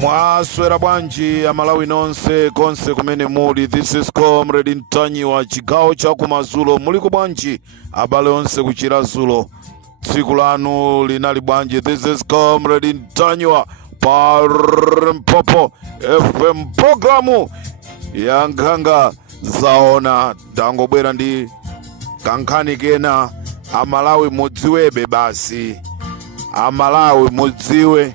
Mwaswera bwanji amalawi nonse konse kumene muli. This is Comrade Ntanyiwa chigawo cha kumazulo. Muliko bwanji abale onse kuchira zulo, tsiku lanu linali bwanji? This is Comrade Ntanyiwa Parmpopo FM programu ya Nkanga zaona. Tangobwera ndi kankhani kena. Amalawi mudziwebe basi, amalawi mudziwe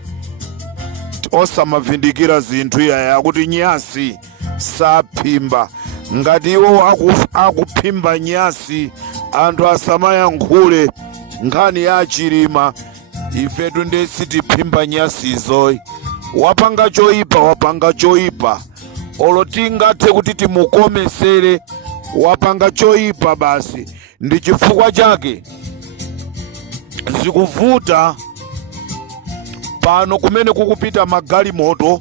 osamavindikira zinthu yaya kuti nyasi saphimba. Ngati iwo akuphimba nyasi, anthu asamayankhule nkhani ya chilima. Ifetu ndesi tiphimba nyasizo. Wapanga choipa olo tingathe kuti timukomesere. Wapanga choipa basi, ndi chifukwa chake zikuvuta pano kumene kukupita magalimoto,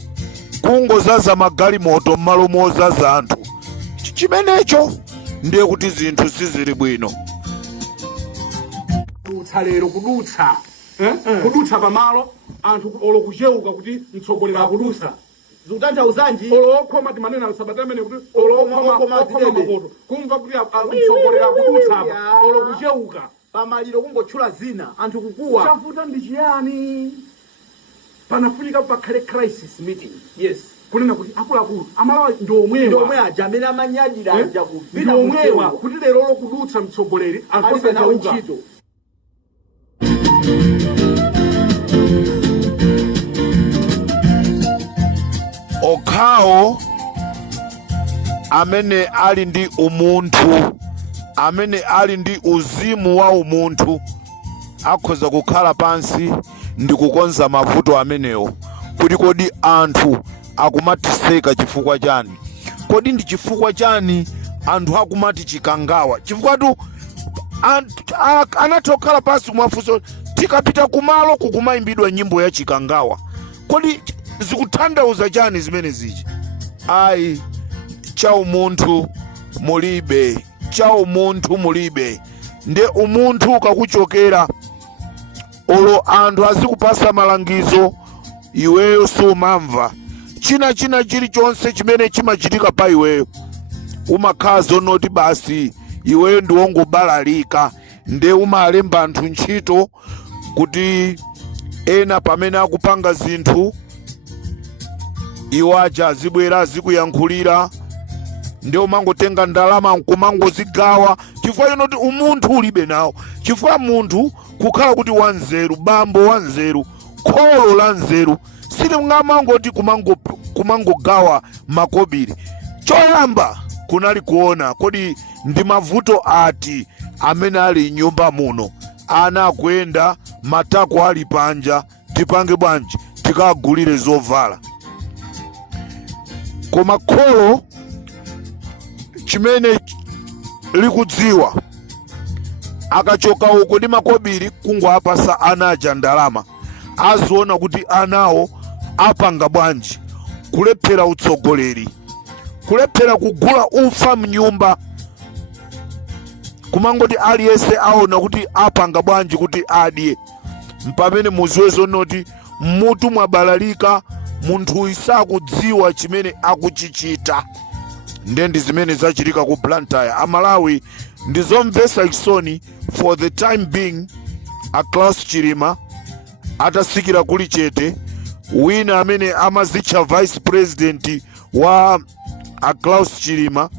kungozaza magalimoto m'malo mozaza anthu. Chimenecho ndiye kuti zinthu sizili bwino. Kudutsa lero kudutsa kudutsa pamalo anthu olo kucheuka kuti mtsogolera kudutsa. Zukutantha uzanji olo okhoma timanena sabata amene kuti olo okhoma mapoto kumva kuti mtsogolera kudutsa olo kucheuka pamaliro kungotchula zina anthu kukuwa. Chavuta ndi chiyani? Panafunika pakhale crisis meeting. Yes. Kunena kuti akuluakulu amalawi ndiomwewa aja amene amanyadira aja kupita omwewa kuti lero lokudutsa mtsogoleri alibe nawo ntchito. Okhawo amene ali ndi umunthu, amene ali ndi uzimu wa umunthu, akhoza kukhala pansi ndi kukonza mavuto amenewo. Kuti kodi anthu akumatiseka chifukwa chani? Kodi ndi chifukwa chani anthu akumati chikangawa? Chifukwa tu anatokhala pansi kumafunso tikapita kumalo kukumaimbidwa nyimbo ya chikangawa. Kodi zikutanthauza chani zimene ziji? Ayi, cha umunthu mulibe, cha umunthu mulibe. Nde umunthu ukakuchokera olo anthu azikupasa malangizo iweyo sumamva. China chilichonse chimene chimachitika pa iweyo umakhala zonoti basi iweyo ndiwongobalalika. Nde umalemba anthu ntchito kuti ena pamene akupanga zinthu iwo aja azibwera azikuyankhulira. Nde umangotenga ndalama nkumangozigawa. Chifukwa yonoti umunthu ulibe nawo. Chifukwa munthu kukhala kuti wanzeru, bambo wanzeru, kholo la nzeru, sili mng'amangoti kumangogawa makobiri. Choyamba kunali kuona kodi ndi mavuto ati amene ali nyumba muno. Ana akuyenda, matako ali panja, tipange bwanji tikagulire zovala. Koma kholo chimene likudziwa akachoka uko ndi makobiri kungwapasa ana aja ndalama, aziona kuti anawo apanga bwanji kulephera utsogoleri, kulephera kugula ufa mnyumba. Kumangoti aliyense aona kuti apanga bwanji kuti adye. Mpamene muziwe zonoti mutu mwabalalika, munthu isakudziwa chimene akuchichita. Ndendi zimene zachitika ku Blantyre. Amalawi ndizomvesa chisoni for the time being. Klaus Chilima atasikira kuli chete, wina amene amazitcha vice president wa Klaus Chilima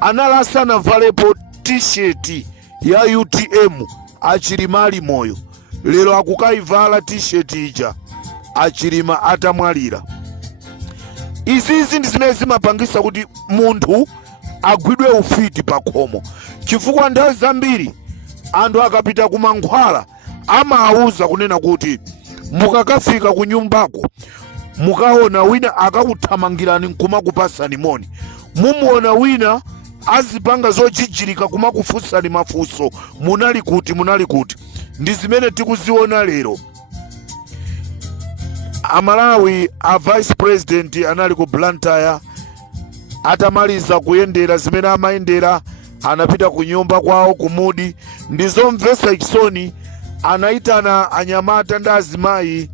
analasa na valepo t-shirt ya UTM Achilima ali moyo. Lero akukaivala t-shirt ija Achilima atamwalira. Izizi ndi zimene zimapangisa kuti munthu agwidwe ufiti pa khomo. chifukwa nthawi zambiri anthu akapita kumankhwala amawuza kunena kuti mukakafika ku nyumbako mukaona wina akakuthamangirani nkumakupasani moni, mumuona wina azipanga zochichirika kumakufunsani mafunso, munali kuti munali kuti. Ndi zimene tikuziona lero. Amalawi a vice president anali ku Blantyre, atamaliza kuyendera zimene amayendera anapita ku nyumba kwawo kumudi. Ndizomvetsa chisoni, anaitana anyamata ndi azimayi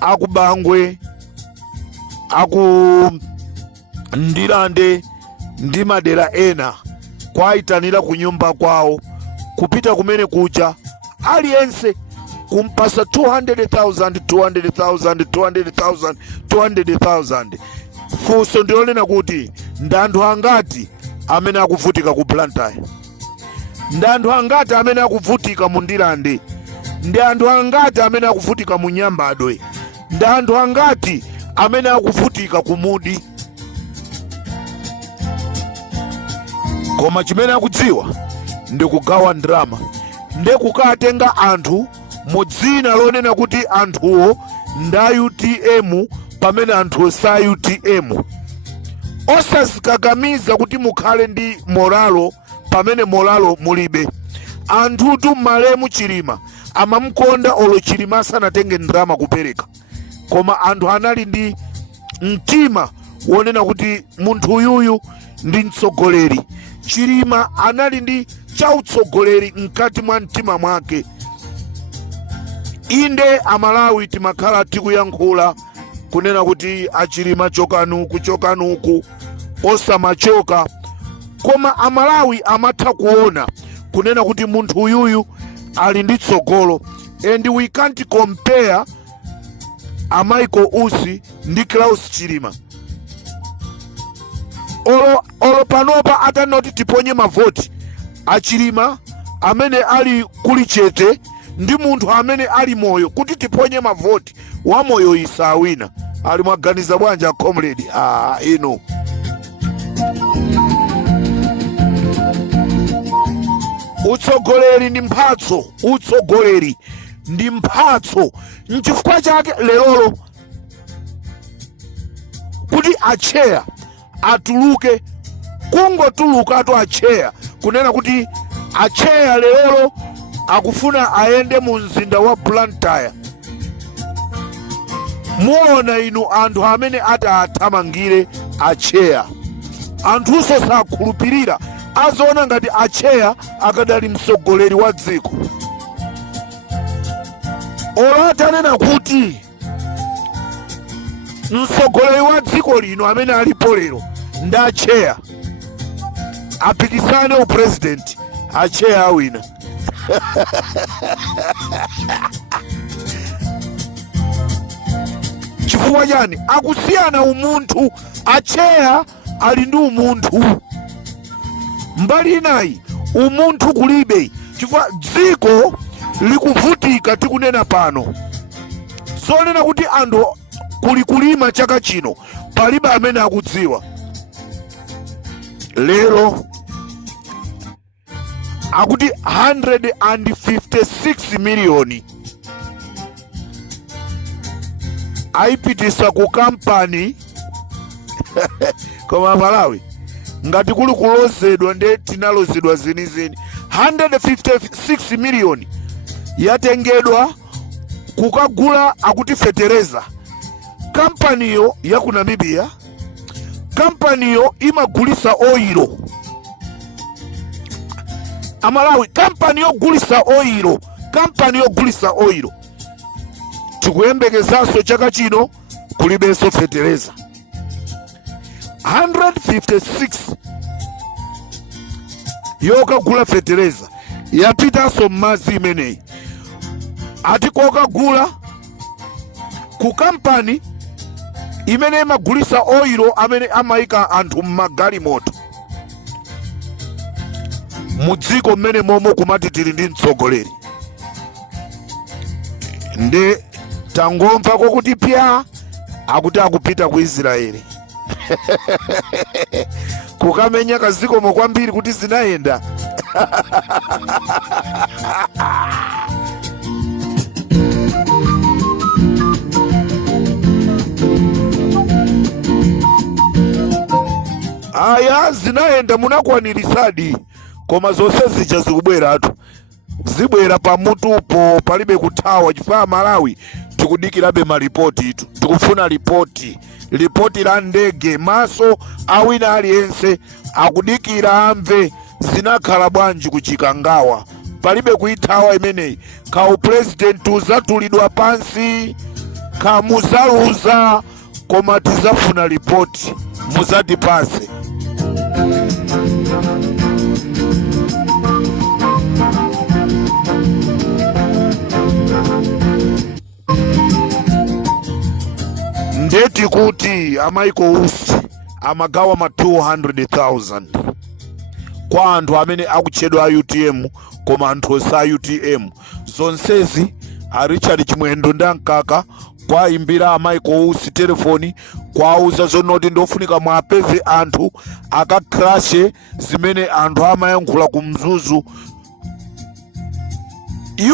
akubangwe aku Ndilande ndi madera ena kwaitanira ku nyumba kwawo, kupita kumene kuja aliyense kumpasa 200,000 funso ndionena kuti ndi anthu angati amene akuvutika ku Blantyre, ndi anthu angati amene akuvutika mu Ndilande, ndi anthu angati amene akuvutika mu Nyambadwe, ndi anthu angati amene akuvutika ku Mudi. Koma chimene akudziwa ndi kugawa ndrama, ndi kukatenga anthu mu dzina lonena kuti anthuwo nda UTM pamene anthuwo sa UTM, osazikakamiza kuti mukhale ndi moralo pamene moralo mulibe. Anthutu malemu Chilima amamukonda olo Chilima asanatenge ndrama kupereka, koma anthu anali ndi mtima wonena kuti munthu uyuyu ndi mtsogoleri. Chilima anali ndi chautsogoleri mkati mwa mtima mwake. Inde Amalawi timakhala tikuyankhula kunena kuti achilima chokanuku osamachoka, koma Amalawi amatha kuona kunena kuti munthu uyuyu ali ndi tsogolo. And we can't compare a Michael Usi ndi Klaus Chilima. Olo panopa atanoti tiponye mavoti achilima amene ali kuli chete ndi munthu amene ali moyo, kuti tiponye mavoti wa moyo isawina. Ali mwaganiza bwanja comrade? Ino utsogoleri ndi mphatso, utsogoleri ndi mphatso. Nchifukwa chake lerolo kuti acheya atuluke, kungotuluka atu acheya kunena kuti acheya lerolo akufuna aende mu mzinda wa Blantyre. Muona inu anthu amene athamangire acheya, anthuso sakhulupirira, azoona ngati acheya akadali mtsogoleri wa dziko. Olo atanena kuti mtsogoleri wa dziko lino amene alipo lero ndi acheya, apikisane upresident, acheya awina. Chifukwa chani? Akusiyana umunthu. Acheya ali ndi umunthu, mbali inayi umunthu kulibe. Chifukwa dziko likuvutika tikunena pano, zonena kuti anthu kulima chaka chino palibe amene akudziwa. Lero akuti 156 miliyoni aipitisa ku kampani. Koma Malawi ngati kuli kulozedwa nde tinalozedwa zenizeni. 156 miliyoni yatengedwa kukagula akuti fetereza. Kampaniyo ya ku Namibia, kampaniyo imagulisa oilo. Amalawi kampani yogulisa oilo, kampani yogulisa oilo. Tikuyembekezaso chaka chino kulibenso fetereza. 156 yokagula fetereza yapitaso m'madzi imeneyi. Ati kokagula ku kampani imene imagulisa oilo amene amayika anthu m'magalimoto. Mudziko mmene momo kumati tili ndi mtsogoleri. Nde tangomva kokuti pya akuti akupita ku Israeli. Kukamenya kazikomo kwambiri kuti zinayenda. aya zinaenda munakwanirisadi koma zonse zija zikubweratu zibwera pamutupo palibe kuthawa chifukwa Malawi tikudikirabe maripoti itu tikufuna ripoti la ndege maso awina aliyense akudikira amve zinakhala bwanji kuchikangawa palibe kuithawa imeneyi ka upresident uzatulidwa pansi ka muzaluza koma tizafuna ripoti muzatipase. Ndeti kuti amaiko usi amagawa ma 200,000 kwa anthu amene akutchedwa UTM koma anthu osa UTM zonsezi a Richard Chimwendo ndankaka kwa imbira amaiko usi telefoni kwauza zonoti ndofunika mwapeze anthu akakrashe zimene anthu amayankhula kumzuzu.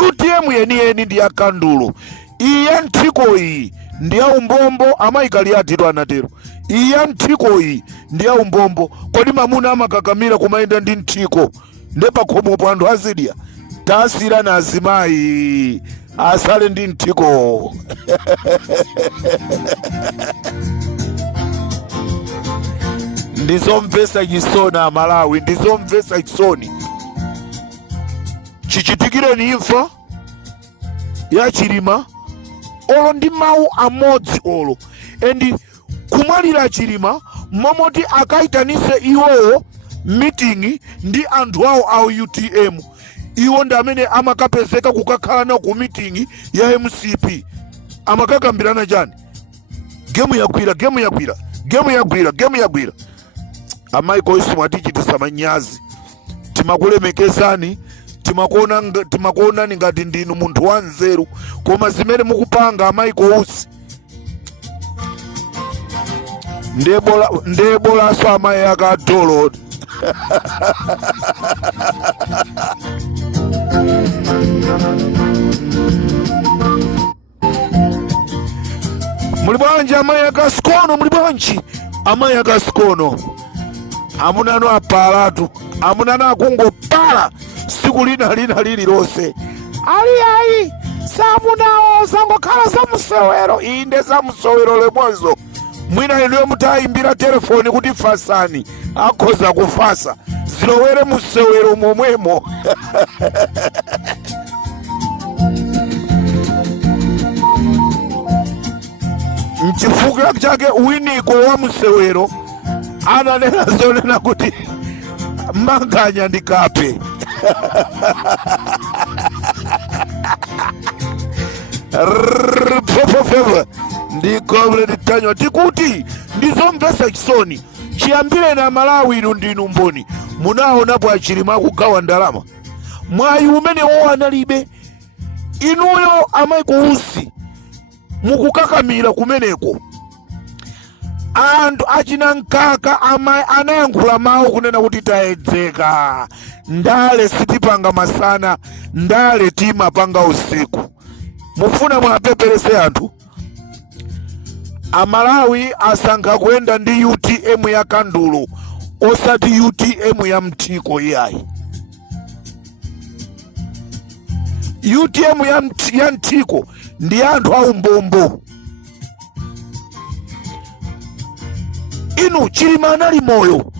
UTM yeniyeni ndi yakandulo iya nthiko iyi ndi ya umbombo amaikali atiro anatero iya nthiko iyi ndi ya umbombo kodi mamuna amakakamira kumayenda ndi nthiko ndepa khomopo anthu azidya tasira na azimayi asale ndi nthiko. Ndizomvesa chisoni Malawi ndizomvesa chisoni chichitikireni imfa ya Chilima olo ndi mawu amodzi olo endi kumwalira Chilima momoti akaitanise iwowo meeting ndi anthu awo au UTM iwo ndi amene amakapezeka kukakhala nawo ku meeting ya MCP amakakambirana chani gemu yagwira amaiko isi mwatichitisa manyazi timakulemekezani timakuonani ngati ndinu munthu wanzeru koma zimene mukupanga amaiko usi ndebola so amayi akadolo. Muli bwanji amayi akasikono muli bwanji amayi akasikono amunano apalatu amunano akungopala siku lina lililonse aliyayi samunawo zangokhala zamusewero inde zamusewero lemwezo mwina iliyo mutayimbira telefoni kuti fasani akhoza kufasa zilowere musewero momwemo. Mchifukira chake winiko wa musewero ananena zonena kuti manganya ndikape. Ndikomle nditanywa tikuti ndizomvesa chisoni chiyambire na Malawi inu ndinu mboni munaona bwa Chilima kugawa ndalama mwayi umene wo analibe inuyo amaiko usi mukukakamira kumeneko anthu achina nkaka anayankhula mawu kunena kuti taedzeka ndale sitipanga masana ndale timapanga usiku mufuna mwapeperese anthu. Amalawi asankha kuyenda ndi UTM ya kandulo osati UTM ya mthiko iyayi. UTM ya mthiko ndi anthu aumbombo. Inu Chilima anali moyo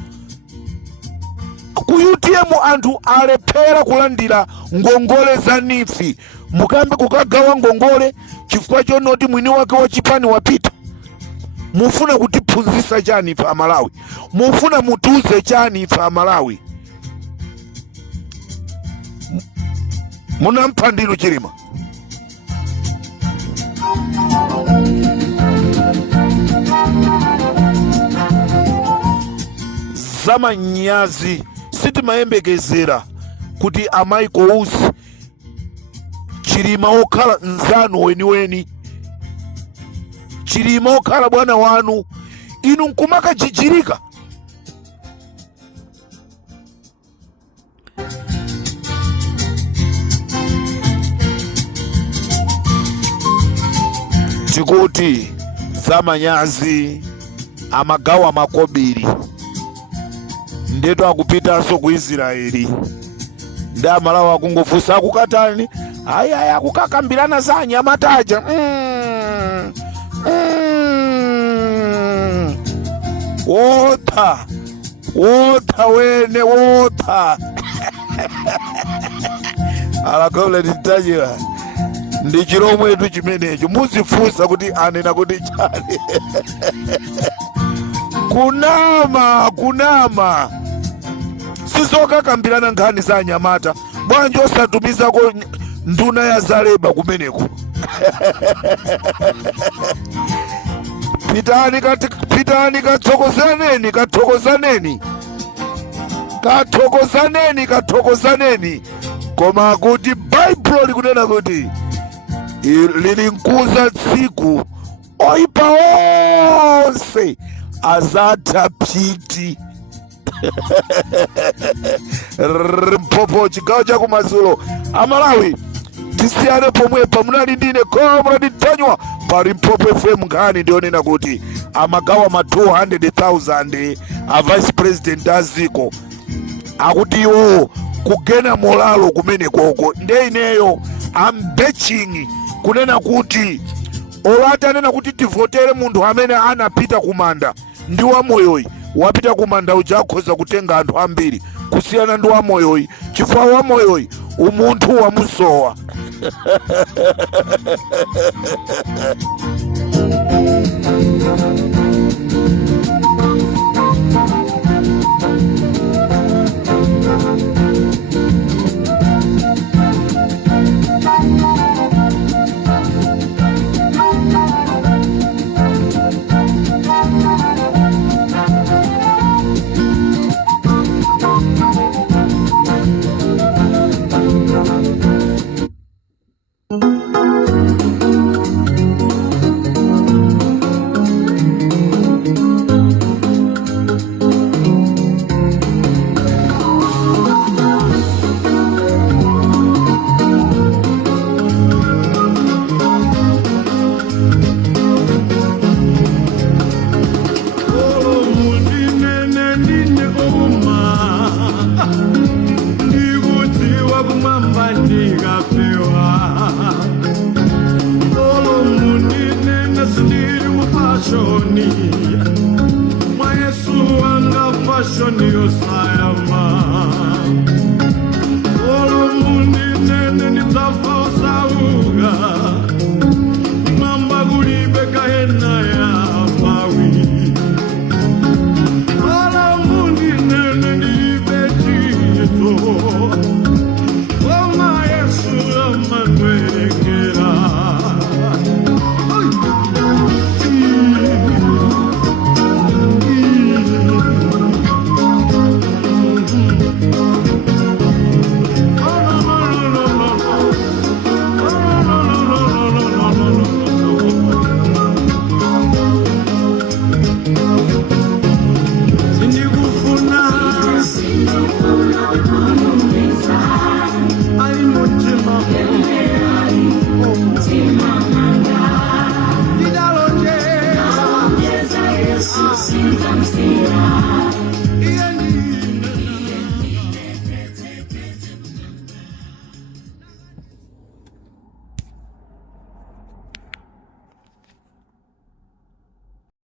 ku UTM anthu alephera kulandira ngongole za nifi mukambe kukagawa ngongole chifukwa chonoti mwini wake wachipani wapita. Mufuna kutiphunzitsa chani pa Malawi? Mufuna mutuze chani pa Malawi? Munampa ndinu Chilima. Zamanyazi sitimayembekezera kuti amaiko usi Chilima okhala nzanu weniweni Chilima okhala bwana wanu inu nkumaka jijirika tikuti zamanyazi amagawa makobiri ndeto akupitanso ku Israeli ndi amalawa akungofunsa akukatani aya akukakambirana za anyamataja wotha wene wotha alakole titajiwa ndi chilomwetu chimenecho muzifunsa kuti anena kuti chani kunama sizokakambirana nkhani za anyamata bwanji osatumizako nduna ya zaleba kumeneko pitani kathokozaneni koma kuti Baibulo likunena kuti lilinkuza tsiku oyipa onse azatha phiti. Mpopo chigawo cha kumadzulo amalawi tisiyane pomwepa munali ndine koma nditanywa pali Mpopo FM nkhani ndionena kuti amagawa ma 200,000 a vice president aziko akuti iwo kugena molalo kumene koko nde ineyo I'm betching kunena kuti owatanena kuti tivotere munthu amene anapita kumanda ndi wa moyoyi wapita kumanda uja akhoza kutenga anthu ambiri kusiyana ndi wa moyoyi chifukwa wa moyoyi umunthu wamusowa.